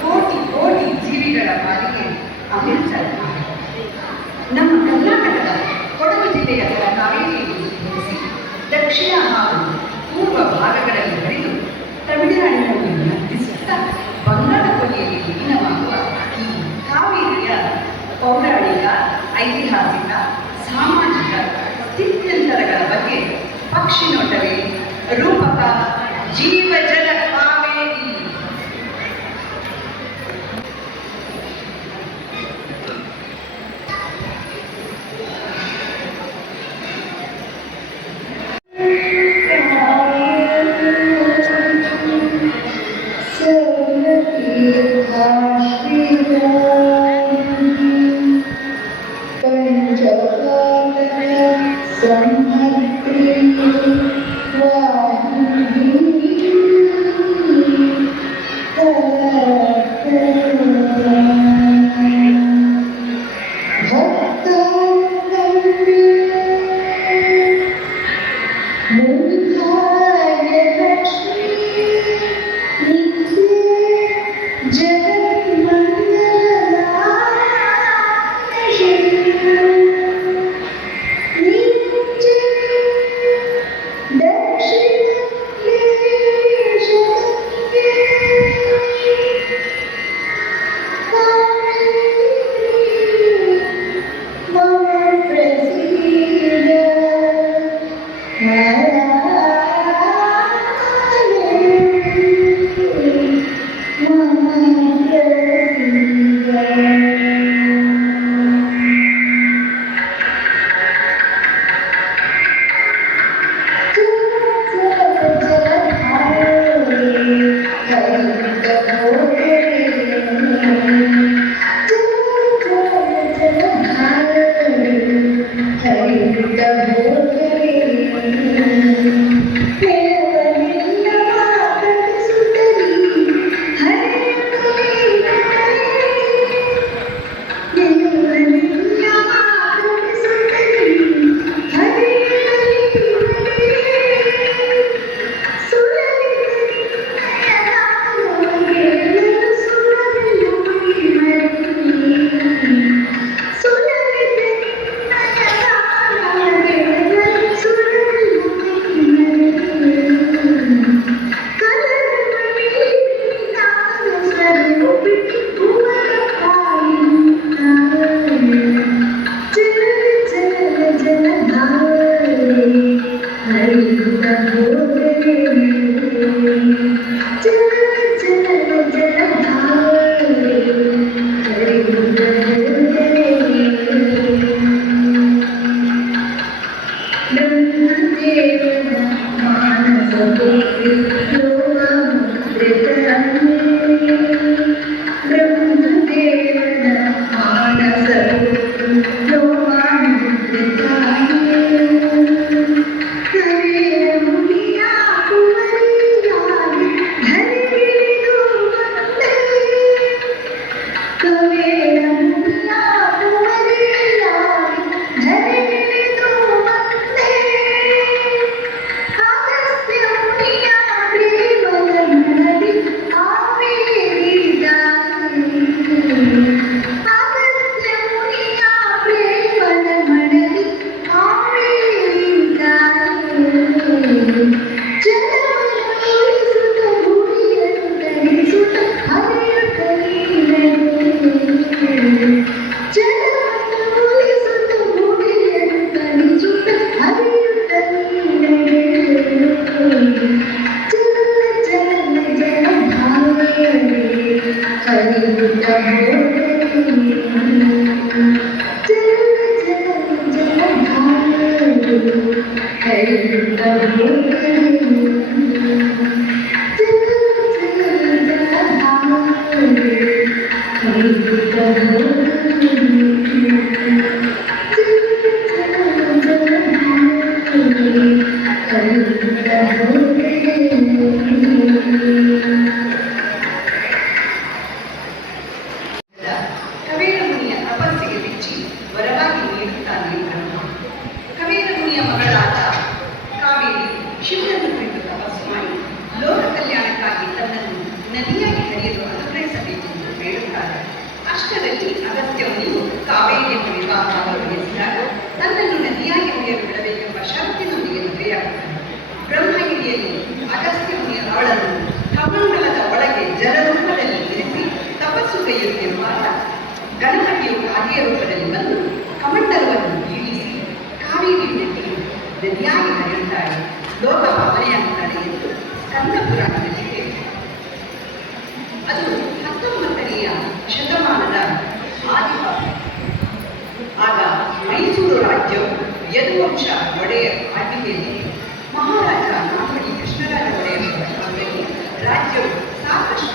ಕೋಟಿ ಕೋಟಿ ಜೀವಿಗಳ ಬಾಲಿಗೆ ಅಮೃತ ನಮ್ಮ ಕರ್ನಾಟಕದ ಕೊಡಗು ಜಿಲ್ಲೆಯ ಕಾವೇರಿಯನ್ನು ದಕ್ಷಿಣ ಹಾಗೂ ಪೂರ್ವ ಭಾಗಗಳಲ್ಲಿ ಹರಿದು ತಮಿಳುನಾಡಿನಲ್ಲಿ ನರ್ತಿಸುತ್ತಾ ಬಂಗಾಳ ಕೊಲ್ಲಿಯಲ್ಲಿ ಲೀನವಾಗುವ ಈ ಕಾವೇರಿಯ ಪೌರಾಣಿಕ, ಐತಿಹಾಸಿಕ, ಸಾಮಾಜಿಕ ಸ್ಥಿತ್ಯಂತರಗಳ ಬಗ್ಗೆ ಪಕ್ಷಿ ನೋಟವೇ ರೂಪಕ ಜೀವಜಲ ವ್ಯತಿಯಾಗಿ ನಡೆಯುತ್ತಾಳೆ ಲೋಕ ಪಾವನೆಯಾಗುತ್ತಾಳೆ ಎಂದು ಸ್ಕಂದ ಪುರಾಣದಲ್ಲಿ ಹೇಳಿದೆ. ಅದು ಹತ್ತೊಂಬತ್ತನೆಯ ಶತಮಾನದ ಆದಿಪ ಆಗ ಮೈಸೂರು ರಾಜ್ಯವು ಯದುವಂಶ ಒಡೆಯ ಆಳ್ವಿಕೆಯಲ್ಲಿ ಮಹಾರಾಜ ನಾಮಡಿ ಕೃಷ್ಣರಾಜ ಒಡೆಯರ್ ರಾಜ್ಯವು ಸಾಕಷ್ಟು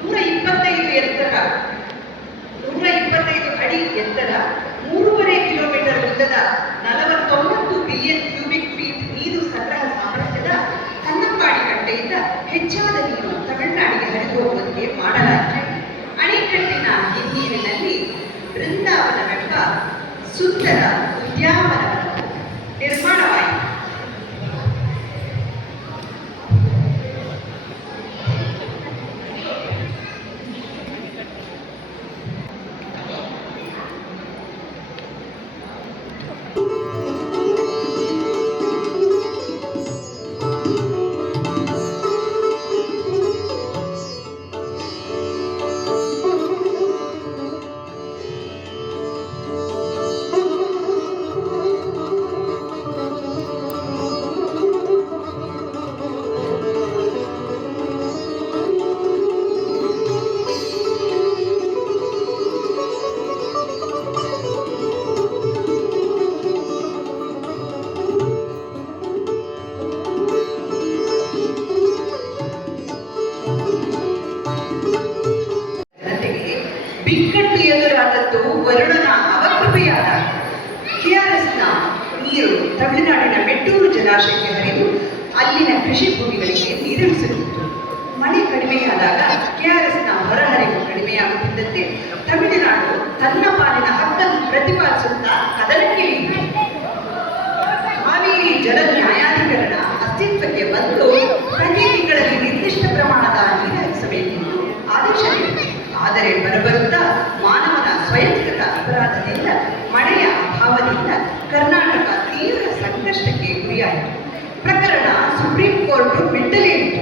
ನೂರ ಇಪ್ಪತ್ತೈದು ಎತ್ತರ ನೂರ ಇಪ್ಪತ್ತೈದು ಅಡಿ ಎತ್ತರ, ಮೂರುವರೆ ಕಿಲೋಮೀಟರ್ ಉದ್ದದ ನಲವತ್ತೊಂಬತ್ತು ಬಿಲಿಯನ್ ಕ್ಯೂಬಿಕ್ ಫೀಟ್ ನೀರು ಸಂಗ್ರಹ ಸಾಮರ್ಥ್ಯದ ಕನ್ನಂಬಾಡಿ ಕಟ್ಟೆಯಿಂದ ಹೆಚ್ಚಾದ ನೀರು ತಮಿಳುನಾಡಿಗೆ ಹರಿದು ಹೋಗುವಂತೆ ಮಾಡಲಾಗಿದೆ. ಅಣೆಕಟ್ಟಿನ ಹಿನ್ನೀರಿನಲ್ಲಿ ಬೃಂದಾವನವೆಂಬ ಸುಂದರ ಉದ್ಯಾನ delito.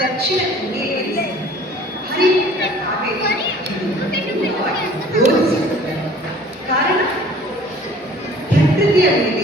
ದಕ್ಷಿಣ ಇಂಡಿಯೇರಿಸಿ ಹರಿಯುತ್ತ ಕಾವೇರಿ ಪೂರ್ಣವಾಗಿ ಯೋಚಿಸಿದ್ದಾರೆ. ಕಾರಣ ಪ್ರಕೃತಿಯ ಮೇಲೆ